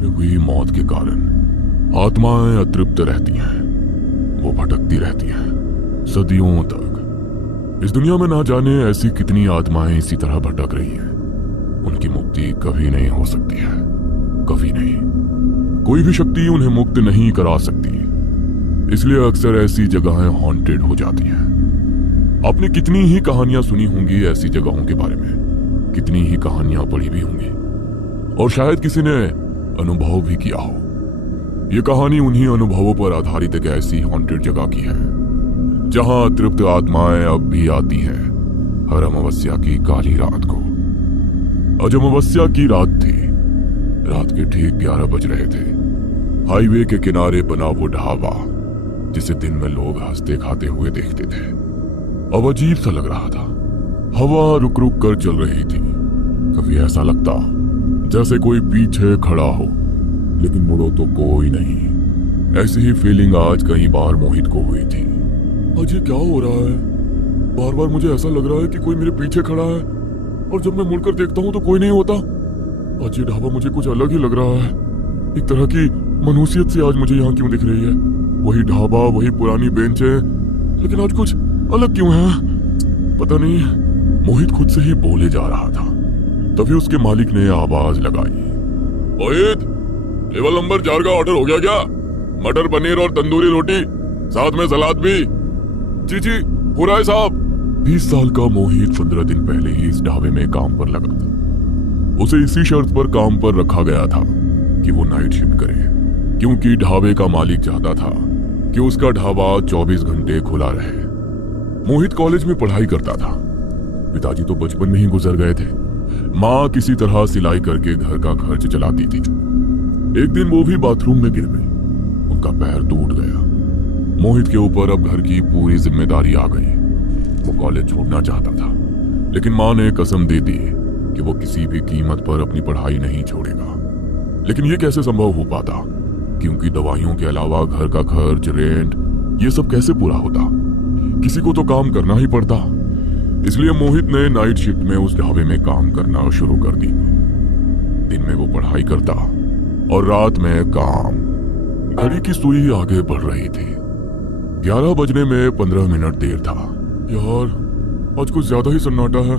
में हुई मौत के कारण आत्माएं अतृप्त रहती हैं। वो भटकती रहती हैं सदियों तक। इस दुनिया में ना जाने ऐसी कितनी आत्माएं इसी तरह भटक रही हैं। उनकी मुक्ति कभी नहीं हो सकती है, कभी नहीं। कोई भी शक्ति उन्हें मुक्त नहीं करा सकती। इसलिए अक्सर ऐसी जगहें हॉन्टेड हो जाती हैं। आपने कितनी ही कहानियां सुनी होंगी ऐसी जगहों के बारे में, कितनी ही कहानियां पढ़ी भी होंगी, और शायद किसी ने अनुभव भी किया हो। ये कहानी उन्हीं अनुभवों पर आधारित एक ऐसी हॉन्टेड जगह की है जहां तृप्त आत्माएं अब भी आती हैं हर अमावस्या की काली रात को। आज अमावस्या की रात थी। रात के ठीक 11 बज रहे थे। हाईवे के किनारे बना वो ढाबा जिसे दिन में लोग हंसते खाते हुए देखते थे, अब अजीब सा लग रहा था। हवा रुक रुक कर चल रही थी। कभी ऐसा लगता जैसे कोई पीछे खड़ा हो, लेकिन मुड़ो तो कोई नहीं। ऐसी ही फीलिंग आज कई बार मोहित को हुई थी। आज ये क्या हो रहा है? बार बार मुझे ऐसा लग रहा है कि कोई मेरे पीछे खड़ा है, और जब मैं मुड़कर देखता हूँ तो कोई नहीं होता। आज ये ढाबा मुझे कुछ अलग ही लग रहा है। एक तरह की मनुष्यत से आज मुझे यहाँ क्यों दिख रही है? वही ढाबा, वही पुरानी बेंचें, लेकिन आज कुछ अलग क्यों है? पता नहीं। मोहित खुद से ही बोले जा रहा था। तभी उसके मालिक ने आवाज लगाई, मोहित, टेबल नंबर 4 का ऑर्डर हो गया क्या? मटर पनीर और तंदूरी रोटी, साथ में सलाद भी। जी जी हो रहा है साहब। 20 साल का मोहित 15 दिन पहले ही इस ढाबे में काम पर लगा था। उसे इसी शर्त पर काम पर रखा गया था कि वो नाइट शिफ्ट करे, क्योंकि ढाबे का मालिक चाहता था कि उसका ढाबा 24 घंटे खुला रहे। मोहित कॉलेज में पढ़ाई करता था। पिताजी तो बचपन में ही गुजर गए थे। माँ किसी तरह सिलाई करके घर का खर्च चलाती थी। एक दिन वो भी बाथरूम में गिर गई। उनका पैर टूट गया। मोहित के ऊपर अब घर की पूरी जिम्मेदारी आ गई। वो कॉलेज छोड़ना चाहता था, लेकिन माँ ने कसम दे दी कि वो किसी भी कीमत पर अपनी पढ़ाई नहीं छोड़ेगा। लेकिन ये कैसे संभव हो पाता, क्योंकि दवाइयों के अलावा घर का खर्च, रेंट, ये सब कैसे पूरा होता? किसी को तो काम करना ही पड़ता। इसलिए मोहित ने नाइट शिफ्ट में उस ढाबे में काम करना शुरू कर दी। दिन में वो पढ़ाई करता और रात में काम। घड़ी की सुई आगे बढ़ रही थी। 11 बजने में 15 मिनट देर था। यार, आज कुछ ज्यादा ही सन्नाटा है।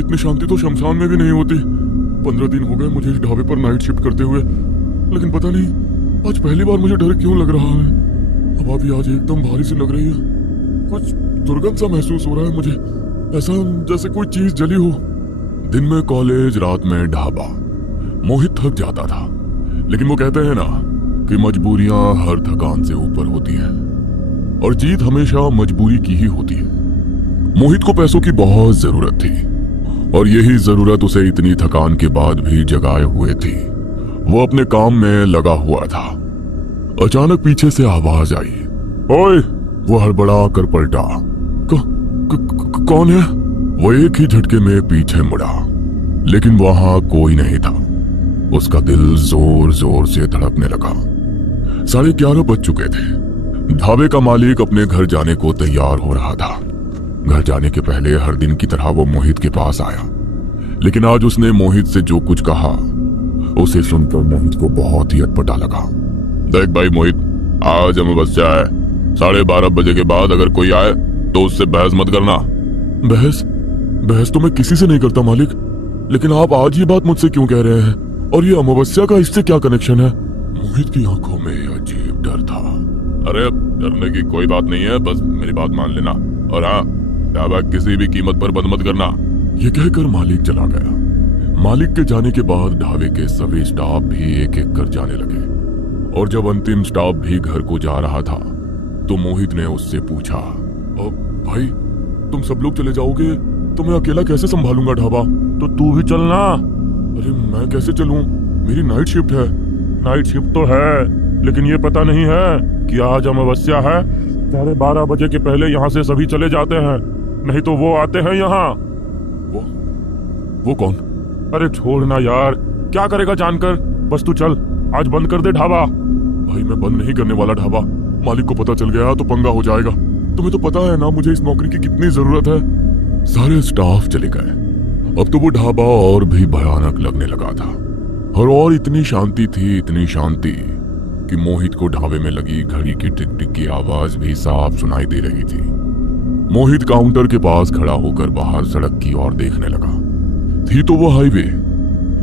इतनी शांति तो शमशान में भी नहीं होती। 15 दिन हो गए मुझे इस ढाबे पर नाइट शिफ्ट करते हुए, लेकिन पता नहीं आज पहली बार मुझे डर क्यों लग रहा है। हवा भी आज एकदम भारी सी लग रही है। कुछ दुर्गंध सा महसूस हो रहा है मुझे, ऐसा जैसे कोई चीज जली हो। दिन में कॉलेज, रात में ढाबा। मोहित थक जाता था, लेकिन वो कहते हैं ना कि मजबूरियां हर थकान से ऊपर होती हैं, और जीत हमेशा मजबूरी की ही होती है। मोहित को पैसों की बहुत जरूरत थी, और यही जरूरत उसे इतनी थकान के बाद भी जगाए हुए थी। वो अपने काम में लगा हुआ था। अचानक पीछे से आवाज आई, ओए! वो हड़बड़ा कर पलटा। कौन है? वो एक ही झटके में पीछे मुड़ा, लेकिन वहां कोई नहीं था। उसका दिल जोर जोर से धड़कने लगा। 11:30 बज चुके थे। ढाबे का मालिक अपने घर जाने को तैयार हो रहा था। घर जाने के पहले हर दिन की तरह वो मोहित के पास आया, लेकिन आज उसने मोहित से जो कुछ कहा उसे सुनकर मोहित को बहुत ही अटपटा लगा। देख भाई मोहित, आज अमावस्या है। 12:30 बजे के बाद अगर कोई आए तो उससे बहस मत करना। बहस तो मैं किसी से नहीं करता मालिक, लेकिन आप आज ये बात मुझसे क्यों कह रहे हैं? और ये अमावस्या का इससे क्या कनेक्शन है? मोहित की आंखों में अजीब डर था। अरे डरने की कोई बात नहीं है, बस मेरी बात मान लेना, और हाँ, ढाबा किसी भी कीमत पर बंद मत करना। ये कहकर मालिक चला गया। मालिक के जाने के बाद ढाबे के सभी स्टाफ भी एक एक कर जाने लगे, और जब अंतिम स्टाफ भी घर को जा रहा था तो मोहित ने उससे पूछा, भाई तुम सब लोग चले जाओगे तो मैं अकेला कैसे संभालूंगा ढाबा? तो तू भी चलना। अरे मैं कैसे चलूं? मेरी नाइट शिफ्ट है। नाइट शिफ्ट तो है, लेकिन ये पता नहीं है कि आज अमावस्या है। 12:30 बजे के पहले यहाँ से सभी चले जाते हैं, नहीं तो वो आते हैं यहाँ। वो कौन? अरे छोड़ना यार, क्या करेगा जानकर। बस तू चल, आज बंद कर दे ढाबा। भाई मैं बंद नहीं करने वाला ढाबा। मालिक को पता चल गया तो पंगा हो जाएगा। तुम्हें तो पता है ना मुझे इस नौकरी की कितनी जरूरत है। सारे स्टाफ चले गए। अब तो वो ढाबा और भी भयानक लगने लगा था। और इतनी शांति थी, इतनी शांति कि मोहित को ढाबे में लगी घड़ी की टिक टिक की आवाज भी साफ सुनाई दे रही थी। मोहित काउंटर के पास खड़ा होकर बाहर सड़क की ओर देखने लगा। थी तो वो हाईवे,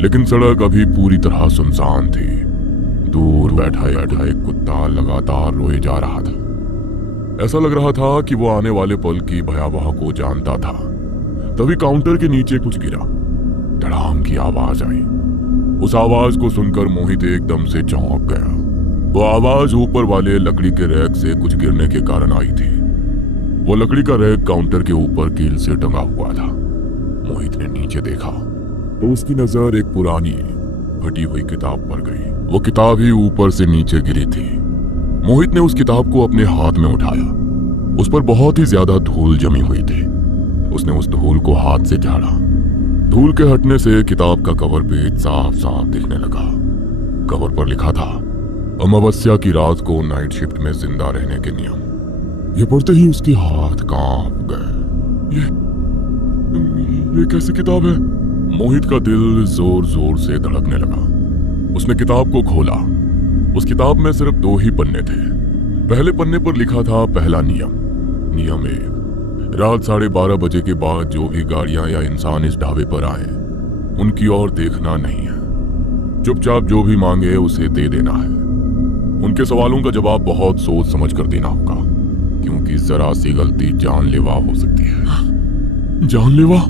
लेकिन सड़क अभी पूरी तरह सुनसान थी। दूर बैठा एक कुत्ता लगातार रोए जा रहा था। ऐसा लग रहा था कि वो आने वाले पल की भयावह को जानता था। तभी काउंटर के नीचे कुछ गिरा। धड़ाम की आवाज आई। उस आवाज को सुनकर मोहित एकदम से चौंक गया। वो आवाज ऊपर वाले लकड़ी के रैक से कुछ गिरने के कारण आई थी। वो लकड़ी का रैक काउंटर के ऊपर कील से टंगा हुआ था। मोहित ने नीचे देखा तो उसकी नजर एक पुरानी फटी हुई किताब पर गई। वो किताब ही ऊपर से नीचे गिरी थी। मोहित ने उस किताब को अपने हाथ में उठाया। उस पर बहुत ही ज्यादा धूल जमी हुई थी। उसने उस धूल को हाथ से झाड़ा। धूल के हटने से किताब का कवर पेज साफ साफ दिखने लगा। कवर पर लिखा था, अमावस्या की रात को नाइट शिफ्ट में जिंदा रहने के नियम। ये पढ़ते ही उसके हाथ कांप गए। ये कैसी किताब है? मोहित का दिल जोर जोर से धड़कने लगा। उसने किताब को खोला। उस किताब में सिर्फ 2 ही पन्ने थे। पहले पन्ने पर लिखा था पहला नियम। नियम 1, रात 12:30 बजे के बाद जो भी गाड़ियां या इंसान इस ढाबे पर आए उनकी ओर देखना नहीं है। चुपचाप जो भी मांगे उसे दे देना है। उनके सवालों का जवाब बहुत सोच समझ कर देना होगा, क्योंकि जरा सी गलती जानलेवा हो सकती है। जानलेवा?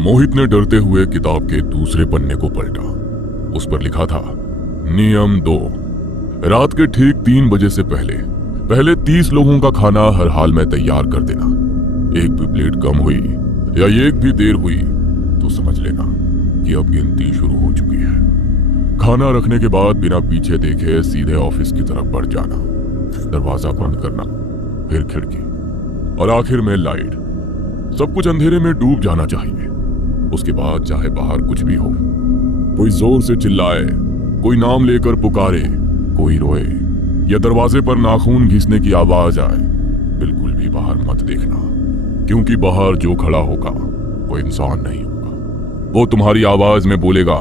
मोहित ने डरते हुए किताब के दूसरे पन्ने को पलटा। उस पर लिखा था, नियम 2, रात के ठीक 3 बजे से पहले 30 लोगों का खाना हर हाल में तैयार कर देना। एक भी प्लेट कम हुई या एक भी देर हुई तो समझ लेना कि अब गिनती शुरू हो चुकी है। खाना रखने के बाद बिना पीछे देखे सीधे ऑफिस की तरफ बढ़ जाना। दरवाजा बंद करना, फिर खिड़की और आखिर में लाइट। सब कुछ अंधेरे में डूब जाना चाहिए। उसके बाद चाहे बाहर कुछ भी हो, कोई जोर से चिल्लाए, कोई नाम लेकर पुकारे, कोई रोए या दरवाजे पर नाखून घिसने की आवाज आए, बिल्कुल भी बाहर मत देखना, क्योंकि बाहर जो खड़ा होगा वो इंसान नहीं होगा। वो तुम्हारी आवाज में बोलेगा,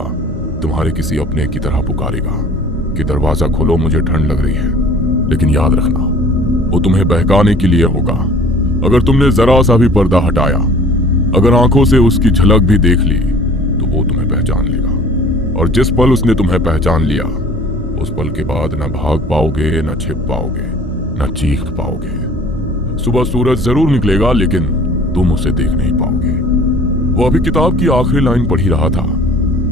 तुम्हारे किसी अपने की तरह पुकारेगा कि दरवाजा खोलो, मुझे ठंड लग रही है। लेकिन याद रखना, वो तुम्हें बहकाने के लिए होगा। अगर तुमने जरा सा भी पर्दा हटाया, अगर आंखों से उसकी झलक भी देख ली, तो वो तुम्हें पहचान लेगा। और जिस पल उसने तुम्हें पहचान लिया, उस पल के बाद न भाग पाओगे, न छिप पाओगे, न चीख पाओगे। सुबह सूरज जरूर निकलेगा, लेकिन तुम उसे देख नहीं पाओगे। वो अभी किताब की आखिरी लाइन पढ़ ही रहा था,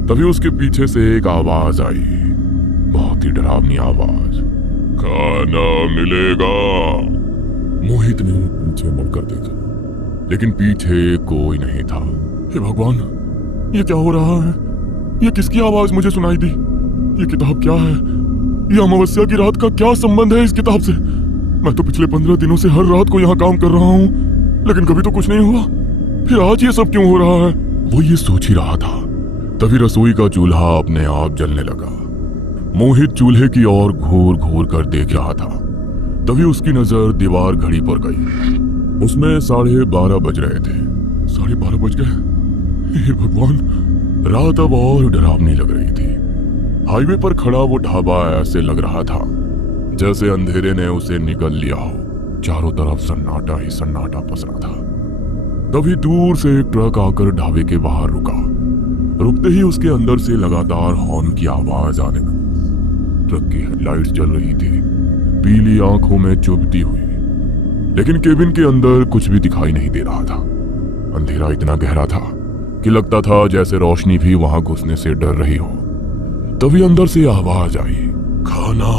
तभी उसके पीछे से एक आवाज आई, बहुत ही डरावनी आवाज, खाना मिलेगा। मोहित ने पीछे मुड़कर देखा, लेकिन पीछे कोई नहीं था। हे भगवान, ये क्या हो रहा है? ये किसकी आवाज मुझे सुनाई दी? ये किताब क्या है? ये अमावस्या की रात का क्या संबंध है इस किताब से? मैं तो पिछले 15 दिनों से हर रात को यहाँ काम कर रहा हूँ, लेकिन कभी तो कुछ नहीं हुआ। फिर आज ये सब क्यों हो रहा है? वो ये सोच ही रहा था, तभी रसोई का चूल्हा अपने आप जलने लगा। मोहित चूल्हे की ओर घूर घूर कर देख रहा था। तभी उसकी नजर दीवार घड़ी पर गई। उसमें 12:30 बज रहे थे। 12:30 बज गए। हे भगवान, रात अब और डरावनी लग रही थी। हाईवे पर खड़ा वो ढाबा ऐसे लग रहा था जैसे अंधेरे ने उसे निगल लिया हो। चारों तरफ सन्नाटा ही सन्नाटा पसरा था। तभी दूर से एक ट्रक आकर ढाबे के बाहर रुका। रुकते ही उसके अंदर से लगातार हॉर्न की आवाज आने लगी। ट्रक की हेडलाइट्स जल रही थी, पीली आंखों में चुभती हुई, लेकिन केबिन के अंदर कुछ भी दिखाई नहीं दे रहा था। अंधेरा इतना गहरा था कि लगता था जैसे रोशनी भी वहां घुसने से डर रही हो। तभी अंदर से आवाज आई, खाना।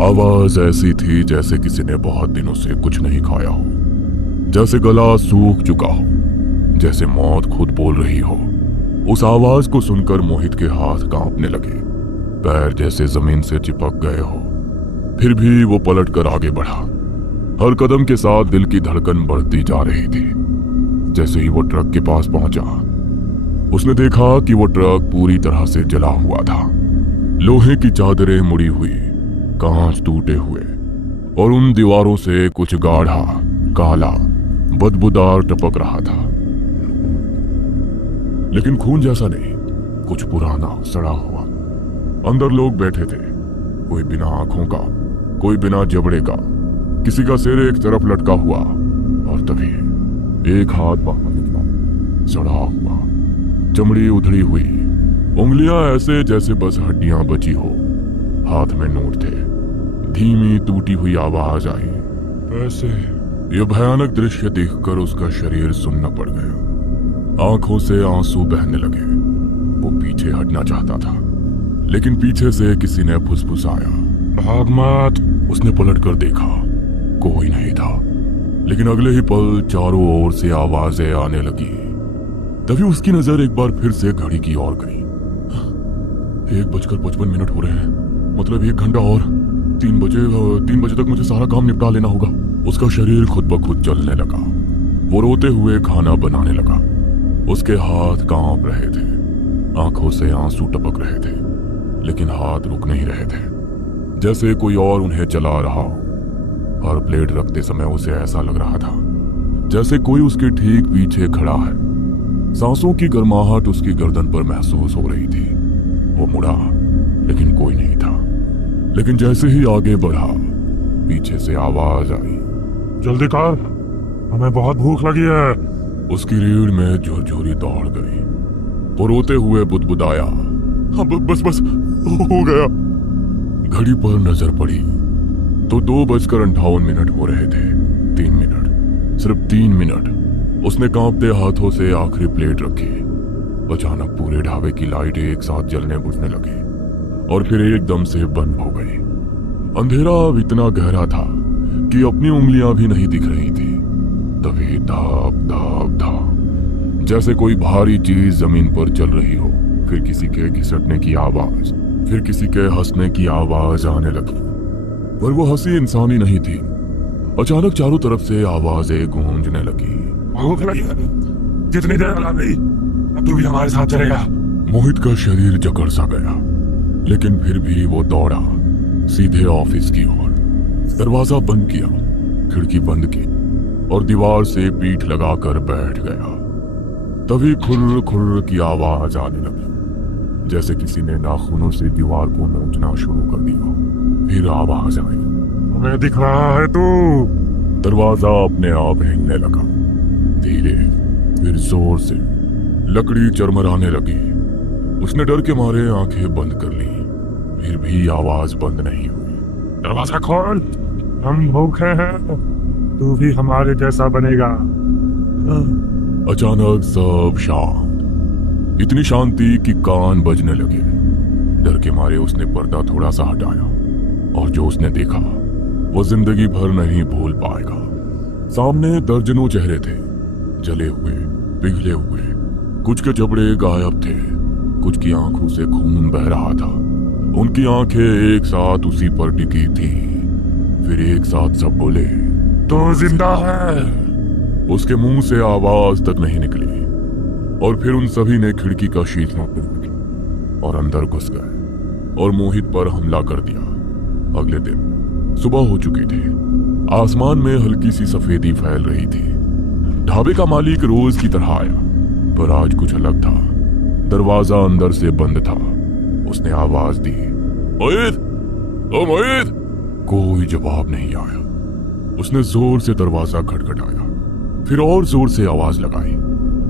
आवाज ऐसी थी जैसे किसी ने बहुत दिनों से कुछ नहीं खाया हो, जैसे गला सूख चुका हो, जैसे मौत खुद बोल रही हो। उस आवाज को सुनकर मोहित के हाथ कांपने लगे, पैर जैसे जमीन से चिपक गए हो। फिर भी वो पलट कर आगे बढ़ा। हर कदम के साथ दिल की धड़कन बढ़ती जा रही थी। जैसे ही वो ट्रक के पास पहुंचा, उसने देखा कि वो ट्रक पूरी तरह से जला हुआ था। लोहे की चादरें मुड़ी हुई, कांच टूटे हुए, और उन दीवारों से कुछ गाढ़ा काला बदबूदार टपक रहा था, लेकिन खून जैसा नहीं, कुछ पुराना सड़ा हुआ अंदर लोग बैठे थे, कोई बिना आंखों का, कोई बिना जबड़े का, किसी का सिर एक तरफ लटका हुआ। और तभी एक हाथ बाहर निकला, सड़ा हुआ, चमड़ी उधड़ी हुई, उंगलियां ऐसे जैसे बस हड्डियां बची हो। हाथ में नोट थे। धीमी टूटी हुई आवाज आई, पैसे। यह भयानक दृश्य देखकर उसका शरीर सुन्न पड़ गया। आंखों से आंसू बहने लगे। वो पीछे हटना चाहता था, लेकिन पीछे से किसी ने फुसफुसाया, भाग मत। उसने पलटकर देखा, कोई नहीं था। लेकिन अगले ही पल चारों ओर से आवाजें आने लगी। तभी उसकी नजर एक बार फिर से घड़ी की ओर गई। 1:55 हो रहे हैं, मतलब 1 घंटा और। 3 बजे तक मुझे सारा काम निपटा लेना होगा। उसका शरीर खुद ब खुद चलने लगा। वो रोते हुए खाना बनाने लगा। उसके हाथ कांप रहे थे, आंखों से आंसू टपक रहे थे, लेकिन हाथ रुक नहीं रहे थे, जैसे कोई और उन्हें चला रहा हो। हर प्लेट रखते समय उसे ऐसा लग रहा था जैसे कोई उसके ठीक पीछे खड़ा है। सांसों की गर्माहट उसकी गर्दन पर महसूस हो रही थी। वो मुड़ा, लेकिन कोई नहीं था। लेकिन जैसे ही आगे बढ़ा, पीछे से आवाज आई, जल्दी कर, हमें बहुत भूख लगी है। उसकी रीढ़ में झुरझुरी दौड़ गई। वो रोते हुए बुदबुदाया, बस हो गया। घड़ी पर नजर पड़ी तो 2:58 हो रहे थे। 3 मिनट, सिर्फ 3 मिनट। उसने कांपते हाथों से आखिरी प्लेट रखी। अचानक पूरे ढाबे की लाइटें एक साथ जलने बुझने लगी और फिर एकदम से बंद हो गई। अंधेरा अब इतना गहरा था कि अपनी उंगलियां भी नहीं दिख रही थी। तभी धाप धाप धाप, जैसे कोई भारी चीज जमीन पर चल रही हो। फिर किसी के घिसटने की आवाज, फिर किसी के हंसने की आवाज आने लगी, पर वो हंसी इंसानी नहीं थी। अचानक चारों तरफ से आवाजें गूंजने लगी। भूख लगी है, कितनी देर लग गई, अब तू भी हमारे साथ चलेगा। मोहित का शरीर जकड़ सा गया, लेकिन फिर भी वो दौड़ा सीधे ऑफिस की ओर। दरवाजा बंद किया, खिड़की बंद की और दीवार से पीठ लगाकर बैठ गया। तभी खुर्र खुर्र की आवाज आने लगी, जैसे किसी ने नाखूनों से दीवार को नोचना शुरू कर दिया। फिर आवाज आई, हमें दिख रहा है तू। दरवाजा अपने आप हिलने लगा, धीरे फिर जोर से। लकड़ी चरमराने लगी। उसने डर के मारे आंखें बंद कर ली, फिर भी आवाज बंद नहीं हुई। दरवाजा खोल, हम भूखे हैं, तू भी हमारे जैसा बनेगा। अचानक सब शांत, इतनी शांति कि कान बजने लगे। डर के मारे उसने पर्दा थोड़ा सा हटाया और जो उसने देखा वो जिंदगी भर नहीं भूल पाएगा। सामने दर्जनों चेहरे थे, जले हुए, पिघले हुए। कुछ के जबड़े गायब थे, कुछ की आंखों से खून बह रहा था। उनकी आंखें एक साथ उसी पर टिकी थी। फिर एक साथ सब बोले, तो जिंदा है। उसके मुंह से आवाज तक नहीं निकली और फिर उन सभी ने खिड़की का शीशा तोड़ा और अंदर घुस गए और मोहित पर हमला कर दिया। अगले दिन सुबह हो चुकी थी। आसमान में हल्की सी सफेदी फैल रही थी। ढाबे का मालिक रोज की तरह आया, पर आज कुछ अलग था। दरवाजा अंदर से बंद था। उसने आवाज दी, मोहित, ओ मोहित। कोई जवाब नहीं आया। उसने जोर से दरवाजा खटखटाया, फिर और जोर से आवाज लगाई,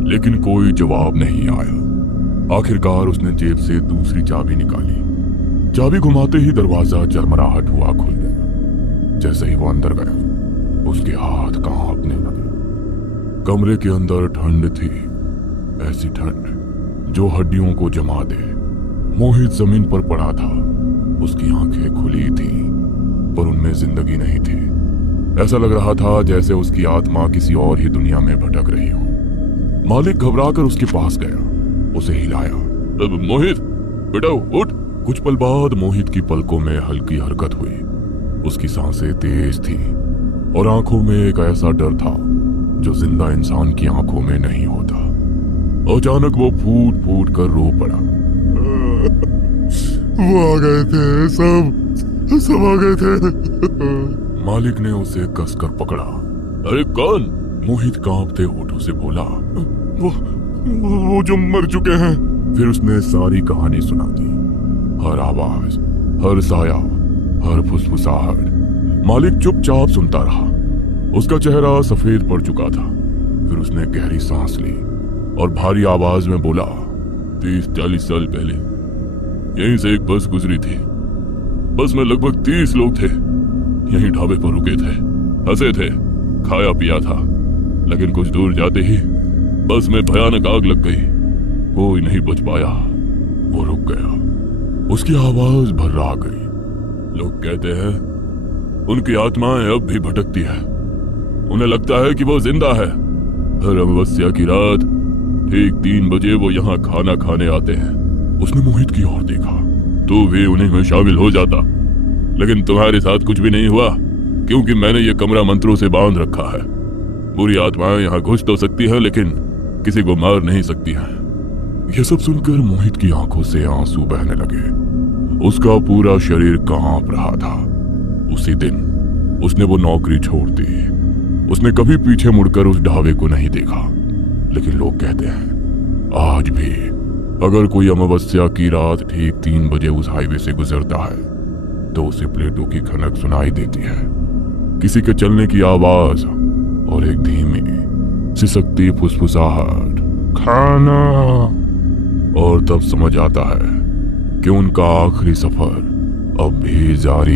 लेकिन कोई जवाब नहीं आया। आखिरकार उसने जेब से दूसरी चाबी निकाली। चाबी घुमाते ही दरवाजा चरमराहट हुआ खुल गया। जैसे ही वो अंदर गया, उसके हाथ कांपने लगे। कमरे के अंदर ठंड थी, ऐसी ठंड जो हड्डियों को जमा दे। मोहित जमीन पर पड़ा था। उसकी आंखें खुली थी, पर उनमें जिंदगी नहीं थी। ऐसा लग रहा था जैसे उसकी आत्मा किसी और ही दुनिया में भटक रही हो। मालिक घबराकर उसके पास गया, उसे हिलाया। मोहित, बेटा उठ। कुछ पल बाद मोहित की पलकों में हल्की हरकत हुई। उसकी सांसें तेज थी और आंखों में एक ऐसा डर था जो जिंदा इंसान की आंखों में नहीं होता। अचानक वो फूट फूट कर रो पड़ा। वो आ गए थे, सब आ गए थे। मालिक ने उसे कसकर पकड़ा। अरे कौन? मोहित कांपते होठों से बोला, वो जो मर चुके हैं। फिर उसने सारी कहानी सुना दी। हर आवाज, हर साया, हर फुसफुसाहट मालिक चुपचाप सुनता रहा। उसका चेहरा सफेद पड़ चुका था। फिर उसने गहरी सांस ली और भारी आवाज में बोला, 30-40 साल पहले यहीं से एक बस गुजरी थी। बस में लगभग 30 लोग थे। यहीं ढाबे पर रुके थे, हंसे थे, खाया पिया था। लेकिन कुछ दूर जाते ही बस में भयानक आग लग गई। कोई नहीं बच पाया, वो रुक गया। उसकी आवाज भर्रा गई। लोग कहते हैं उनकी आत्माएं अब भी भटकती है। उन्हें लगता है कि वो जिंदा है। हर अमावस्या की रात ठीक 3 बजे वो यहाँ खाना खाने आते हैं। उसने मोहित की ओर देखा। तू भी उन्हीं में शामिल हो जाता, लेकिन तुम्हारे साथ कुछ भी नहीं हुआ, क्योंकि मैंने ये कमरा मंत्रों से बांध रखा है। बुरी आत्माएं यहाँ घुस तो सकती हैं, लेकिन किसी को मार नहीं सकती हैं। यह सब सुनकर मोहित की आंखों से आंसू बहने लगे। उसका पूरा शरीर कांप रहा था। उसी दिन उसने वो नौकरी छोड़ दी। उसने कभी पीछे मुड़कर उस ढाबे को नहीं देखा। लेकिन लोग कहते हैं आज भी अगर कोई अमावस्या की रात ठीक 3 बजे उस हाईवे से गुजरता है तो उसे प्लेटों की खनक सुनाई देती है, किसी के चलने की आवाज और एक धीमी सिसकती फुसफुसाहट, खाना। और तब समझ आता है कि उनका आखिरी सफर अब भी जारी